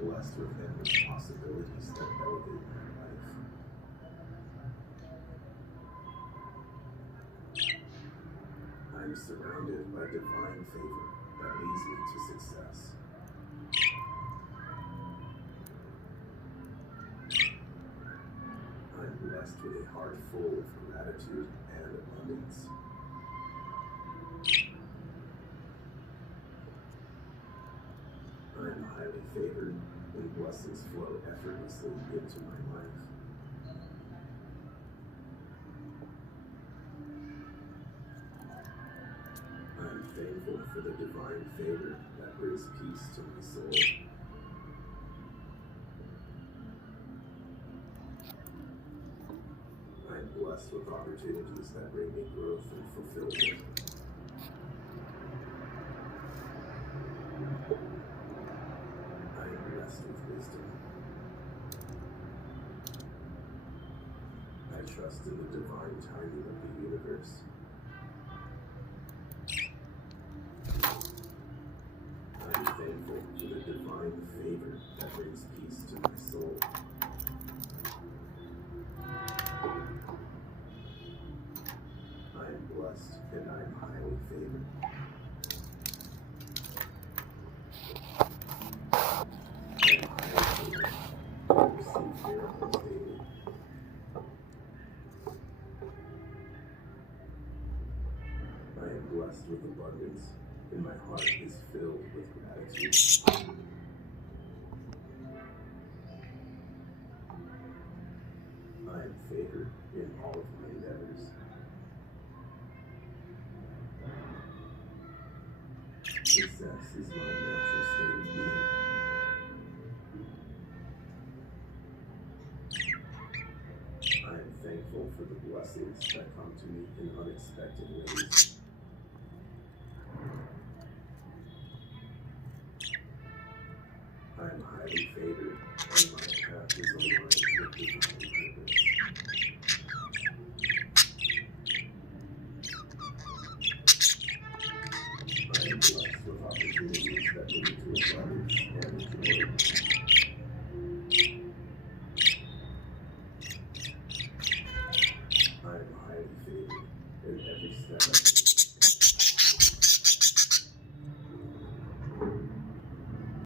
blessed with endless possibilities that elevate my life. I'm surrounded by divine favor that leads me to success. I'm blessed with a heart full of gratitude and abundance. I'm highly favored when blessings flow effortlessly into my life. I'm thankful for the divine favor that brings peace to my soul. I'm blessed with opportunities that bring me growth and fulfillment. I am blessed with wisdom. I trust in the divine timing of the universe. I'm thankful for the divine favor that brings peace to my soul. I am blessed and I am highly favored. I am highly favored to receive miracles daily. I am blessed with abundance, and my heart is filled with gratitude. I am favored in all of my endeavors. Success is my natural state of being. I am thankful for the blessings that come to me in unexpected ways. I am highly favored